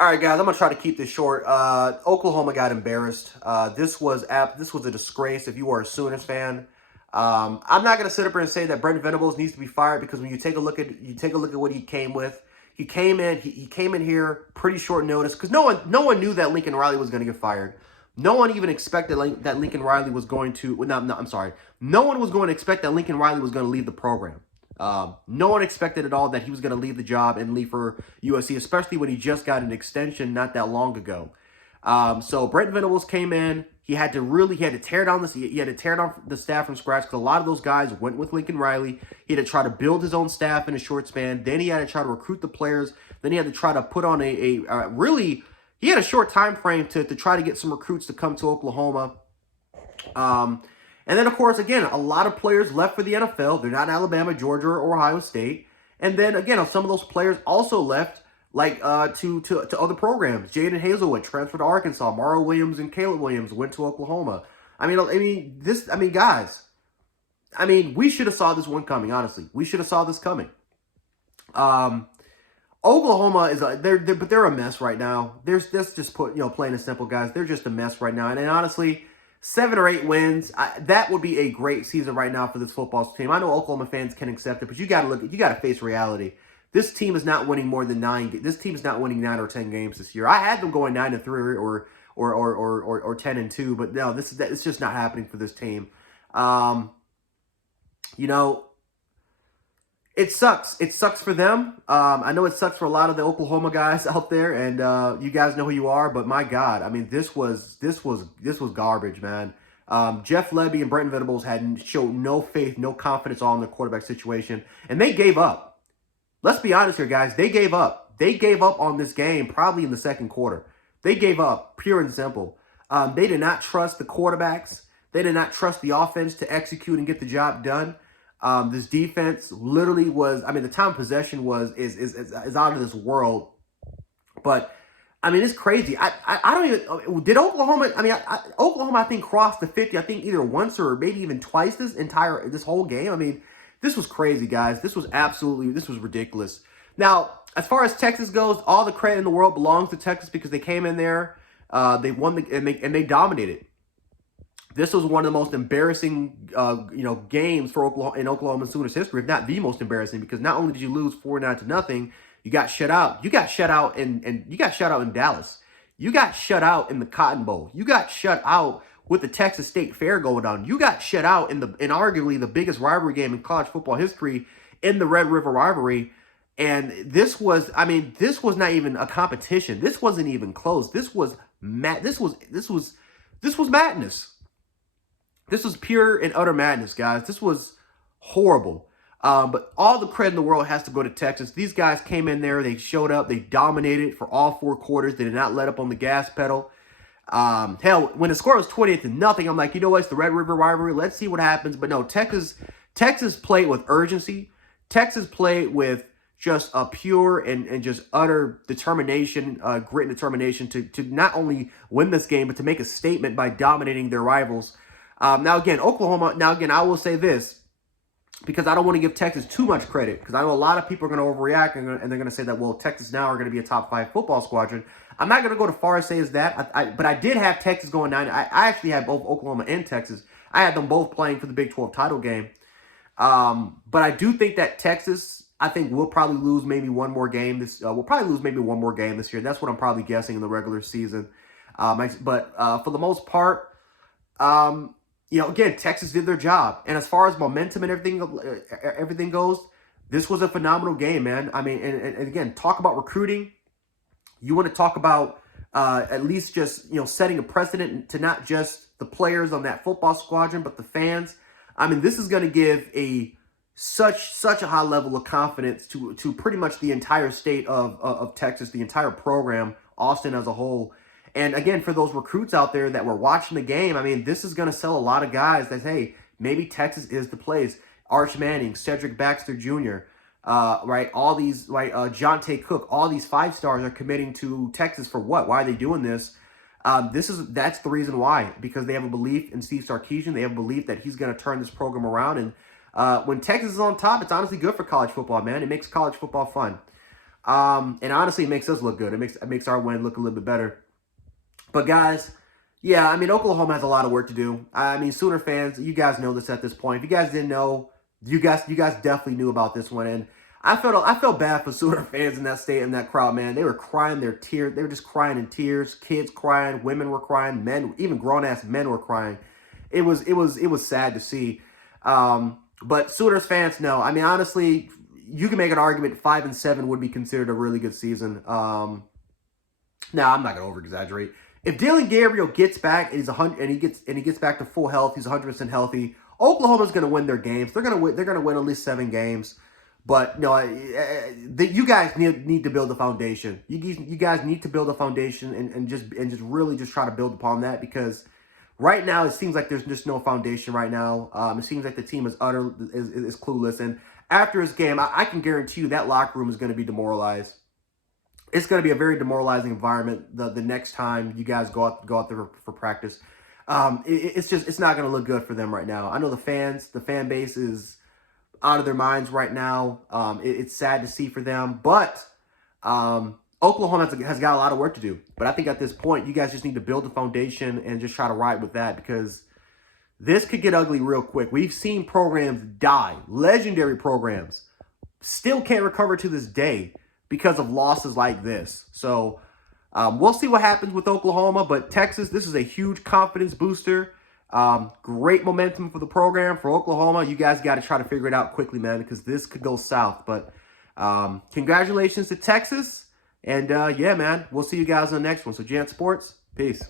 All right, guys, I'm gonna try to keep this short. Oklahoma got embarrassed. This was a disgrace. If you are a Sooners fan, I'm not gonna sit up here and say that Brent Venables needs to be fired because when you take a look at what he came with, he came in here pretty short notice because no one knew that Lincoln Riley was gonna get fired. No one even expected that Lincoln Riley was going to. Well, no, I'm sorry. No one was going to expect that Lincoln Riley was going to leave the program. No one expected at all that he was going to leave the job and leave for USC, especially when he just got an extension not that long ago. So Brent Venables came in. He had to tear down the staff from scratch because a lot of those guys went with Lincoln Riley. He had to try to build his own staff in a short span. Then he had to try to recruit the players. Then he had to try to put on he had a short time frame to try to get some recruits to come to Oklahoma. And then, of course, again, a lot of players left for the NFL. They're not in Alabama, Georgia, or Ohio State. And then, again, some of those players also left, to other programs. Jaden Hazelwood transferred to Arkansas. Mario Williams and Caleb Williams went to Oklahoma. Guys. We should have saw this one coming. Honestly, we should have saw this coming. Oklahoma they're a mess right now. There's just plain and simple, guys. They're just a mess right now. And honestly, 7 or 8 wins, that would be a great season right now for this football team. I know Oklahoma fans can accept it, but you got to face reality. This team is not winning more than 9. This team is not winning 9 or 10 games this year. I had them going 9-3 or 10-2, but no, it's just not happening for this team. It sucks. It sucks for them. I know it sucks for a lot of the Oklahoma guys out there, and you guys know who you are. But my God, this was garbage, man. Jeff Lebby and Brent Venables showed no faith, no confidence on the quarterback situation, and they gave up. Let's be honest here, guys. They gave up. They gave up on this game probably in the second quarter. They gave up, pure and simple. They did not trust the quarterbacks. They did not trust the offense to execute and get the job done. This defense literally the time of possession is out of this world. But, it's crazy. I don't even, did Oklahoma, Oklahoma, I think, crossed the 50, I think either once or maybe even twice this whole game. This was crazy, guys. This was ridiculous. Now, as far as Texas goes, all the credit in the world belongs to Texas because they came in there, they won and they dominated. This was one of the most embarrassing, games for Oklahoma Sooners history, if not the most embarrassing, because not only did you lose 49-0, you got shut out. You got shut out in Dallas. You got shut out in the Cotton Bowl. You got shut out with the Texas State Fair going on. You got shut out in arguably the biggest rivalry game in college football history, in the Red River rivalry. And this was not even a competition. This wasn't even close. This was madness. This was pure and utter madness, guys. This was horrible. But all the credit in the world has to go to Texas. These guys came in there. They showed up. They dominated for all 4 quarters. They did not let up on the gas pedal. Hell, when the score was 20-0, I'm like, you know what? It's the Red River rivalry. Let's see what happens. But no, Texas played with urgency. Texas played with just a pure and just utter determination, grit and determination to not only win this game, but to make a statement by dominating their rivals. Now, again, I will say this, because I don't want to give Texas too much credit, because I know a lot of people are going to overreact and they're going to say that, well, Texas now are going to be a top 5 football squadron. I'm not going to go as far as say as that, but I did have Texas going 9. I actually had both Oklahoma and Texas. I had them both playing for the Big 12 title game. But I do think that Texas, will probably lose maybe one more game this year. That's what I'm probably guessing in the regular season. But for the most part, again, Texas did their job. And as far as momentum and everything goes, this was a phenomenal game, man. And again, talk about recruiting. You want to talk about at least just, setting a precedent to not just the players on that football squadron, but the fans. This is going to give such a high level of confidence to pretty much the entire state of Texas, the entire program, Austin as a whole. And again, for those recruits out there that were watching the game, this is going to sell a lot of guys that, hey, maybe Texas is the place. Arch Manning, Cedric Baxter Jr., all these, Jonte Cook, all these 5 stars are committing to Texas for what? Why are they doing this? That's the reason why, because they have a belief in Steve Sarkisian. They have a belief that he's going to turn this program around. And when Texas is on top, it's honestly good for college football, man. It makes college football fun. And honestly, it makes us look good. It makes our win look a little bit better. But guys, yeah, I mean, Oklahoma has a lot of work to do. I mean, Sooner fans, you guys know this at this point. If you guys didn't know, you guys definitely knew about this one. And I felt bad for Sooner fans in that state and that crowd, man. They were crying their tears. They were just crying in tears. Kids crying, women were crying, men, even grown ass men were crying. It was sad to see. But Sooners fans know. I mean, honestly, you can make an argument 5-7 would be considered a really good season. Now, I'm not gonna over exaggerate. If Dylan Gabriel gets back and he's 100 and he gets back to full health, he's 100% healthy. Oklahoma's gonna win their games. They're gonna win. They're gonna win at least 7 games. But no, you guys need to build a foundation. You guys need to build a foundation and just really just try to build upon that, because right now it seems like there's just no foundation right now. It seems like the team is clueless. And after this game, I can guarantee you that locker room is going to be demoralized. It's going to be a very demoralizing environment the next time you guys go out there for practice. It's not going to look good for them right now. I know the fan base is out of their minds right now. It's sad to see for them, but Oklahoma has got a lot of work to do. But I think at this point, you guys just need to build a foundation and just try to ride with that, because this could get ugly real quick. We've seen programs die, legendary programs, still can't recover to this day because of losses like this. So we'll see what happens with Oklahoma. But Texas, this is a huge confidence booster. Great momentum for the program. For Oklahoma, you guys got to try to figure it out quickly, man, because this could go south. But congratulations to Texas. And yeah, man, we'll see you guys on the next one. So, Jan Sports, peace.